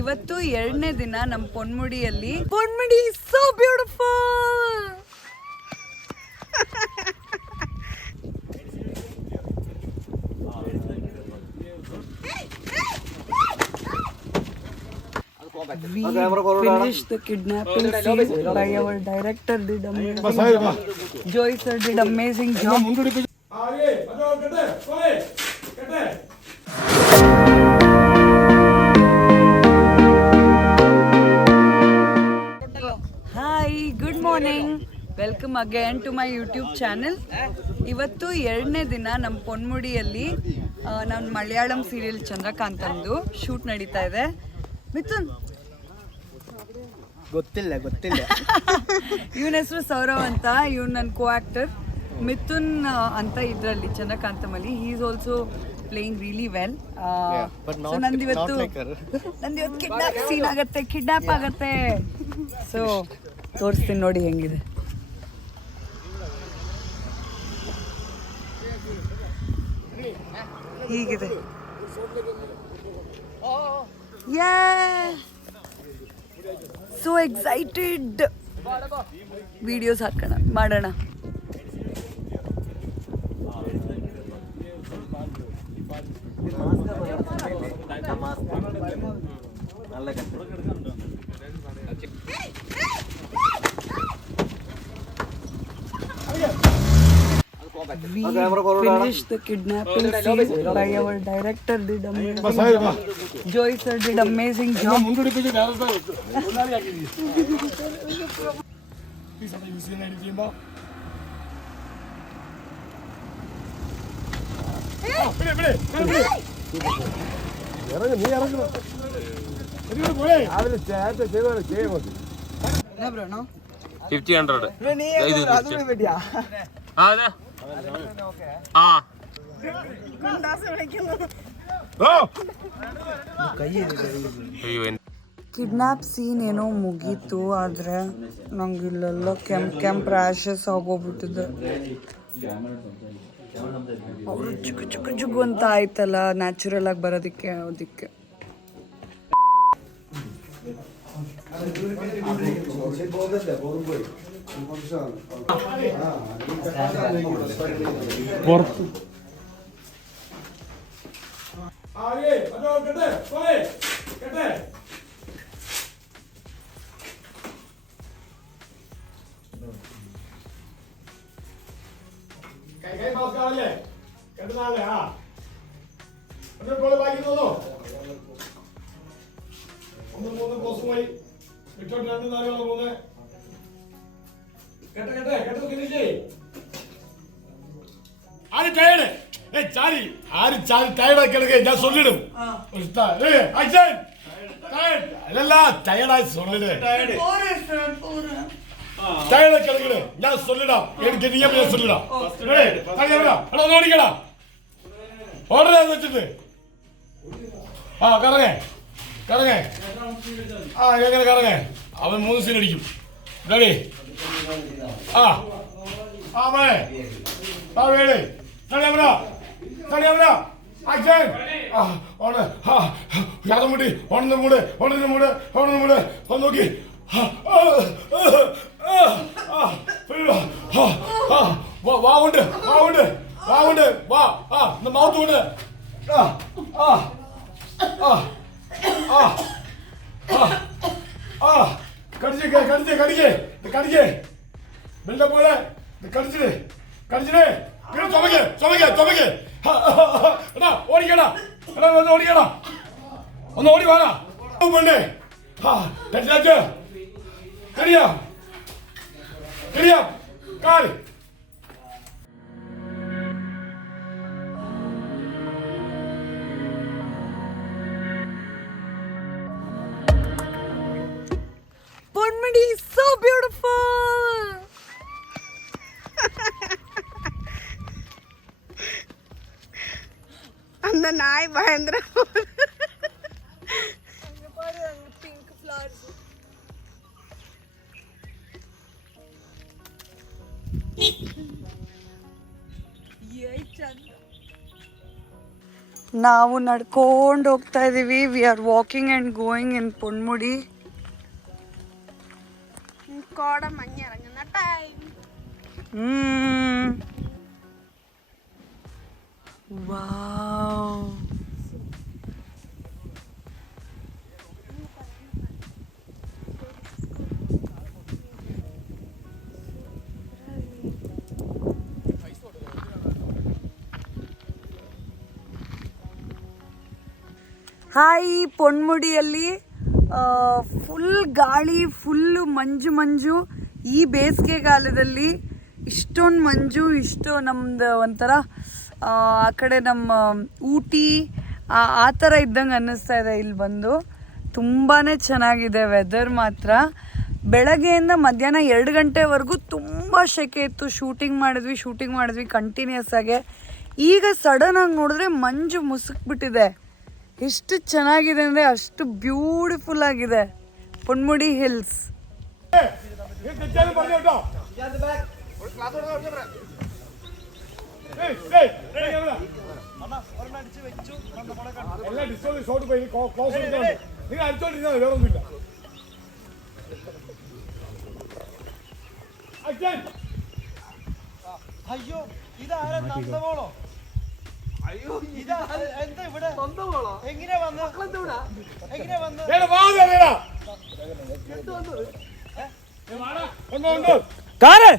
ಇವತ್ತು ಎರಡನೇ ದಿನ ನಮ್ಮ ಪೊನ್ಮುಡಿಯಲ್ಲಿ. Ponmudi is so beautiful. We finished the kidnapping scene by our director. Did amazing. Joy sir did amazing job. Hi, good morning. Welcome again to my YouTube channel. ಇವತ್ತು ಎರಡನೇ ದಿನ ನಮ್ಮ ಪೊನ್ಮುಡಿಯಲ್ಲಿ ನಾನು ಮಲಯಾಳಂ ಸೀರಿಯಲ್ ಚಂದ್ರಕಾಂತ್ ಅಂದು ಶೂಟ್ ನಡೀತಾ ಇದೆ. ಮಿಥುನ್ ಗೊತ್ತಿಲ್ಲ ಇವನ ಹೆಸರು ಸೌರವ್ ಅಂತ. ಇವನು ನನ್ನ ಕೋ ಆಕ್ಟರ್ ಮಿಥುನ್ ಅಂತ ಇದರಲ್ಲಿ ಚಂದ್ರಕಾಂತಮಲ್ಲಿ. He is also playing really well. So ನಂದಿವತ್ತು ಕಿಡ್ನಾಪ್ ಸೀನ್ ಆಗತ್ತೆ, ಕಿಡ್ನಾಪ್ ಆಗತ್ತೆ. ಸೊ ತೋರಿಸ್ತೀನಿ ನೋಡಿ ಹೆಂಗಿದೆ. ಹೀಗಿದೆ. So excited. ವಿಡಿಯೋಸ್ ಹಾಕೋಣ ಮಾಡೋಣ. We finished the kidnapping scene by our director. Did amazing. Joy sir did amazing job. Kidnap scene ಏನೋ ಮುಗೀತು, ಆದರೆ ನಂಗೆ ಇಲ್ಲೆಲ್ಲ ಕೆಂಪ್ ರ್ಯಾಷಸ್ ಆಗೋಗ್ಬಿಟ್ಟಿದೆ. ಅವರು ಚುಗು ಅಂತ ಆಯ್ತಲ್ಲ ನ್ಯಾಚುರಲ್ ಆಗಿ ಬರೋದಕ್ಕೆ. ಅದಕ್ಕೆ ഞാൻ சொல்லிடும். ഞാൻ சொல்லிടാം. എനിക്ക് നീ சொல்லிടാം. ഓടിക്കടാ ഓർഡർ വെച്ചിട്ട് കറങ്ങേ എങ്ങനെ കറങ്ങേ. അവൻ 3 സീൻ അടിക്കും. റെഡി? വേണേ ആക്ഷൻ. യാദം മുടി ഓണന്ന് മൂട് ഒന്ന് നോക്കി. വാവുണ്ട് മൗത്ത് കൊണ്ട് കടിക്കേ വെള്ള പോലെ കടിച്ചിട്ട് ചുമക്ക്. ഓടിക്കടാ ഒന്ന് ഓടി വാടാ പെണ്ണേ. കടിയാ കാല്. Ponmudi is so beautiful. அந்த நாய் பயந்திர pink flowers. ನಾವು ನಡ್ಕೊಂಡು ಹೋಗ್ತಾ ಇದೀವಿ. We are walking and going in Ponmudi. കോട മഞ്ഞിറങ്ങുന്ന ടൈം. വാവ്. ಹಾಯ್, പൊന്മുಡಿಯಲ್ಲಿ ಫುಲ್ ಗಾಳಿ, ಫುಲ್ಲು ಮಂಜು. ಈ ಬೇಸಿಗೆಗಾಲದಲ್ಲಿ ಇಷ್ಟೊಂದು ಮಂಜು, ನಮ್ಮದು ಒಂಥರ ಆ ಕಡೆ ನಮ್ಮ ಊಟಿ ಆ ಥರ ಇದ್ದಂಗೆ ಅನ್ನಿಸ್ತಾ ಇದೆ ಇಲ್ಲಿ ಬಂದು. ತುಂಬಾ ಚೆನ್ನಾಗಿದೆ ವೆದರ್ ಮಾತ್ರ. ಬೆಳಗ್ಗೆಯಿಂದ ಮಧ್ಯಾಹ್ನ 2 ಗಂಟೆವರೆಗೂ ತುಂಬ ಸೆಕೆ ಇತ್ತು. ಶೂಟಿಂಗ್ ಮಾಡಿದ್ವಿ ಕಂಟಿನ್ಯೂಸ್ ಆಗಿ. ಈಗ ಸಡನ್ನಾಗಿ ನೋಡಿದ್ರೆ ಮಂಜು ಮುಸುಕ್ಬಿಟ್ಟಿದೆ. ಎಷ್ಟು ಚೆನ್ನಾಗಿದೆ ಅಂದರೆ ಅಷ್ಟು ಬ್ಯೂಟಿಫುಲ್ ಆಗಿದೆ പൊന്മുടി ಹಿಲ್ಸ್. അയ്യോ ഇതാരാ തന്തമോളോ? അയ്യോ ഇതാ എന്താ ഇവിടെ തന്തമോളോ? എങ്ങനെ വന്നു? എങ്ങനെ വന്നു? കാറ്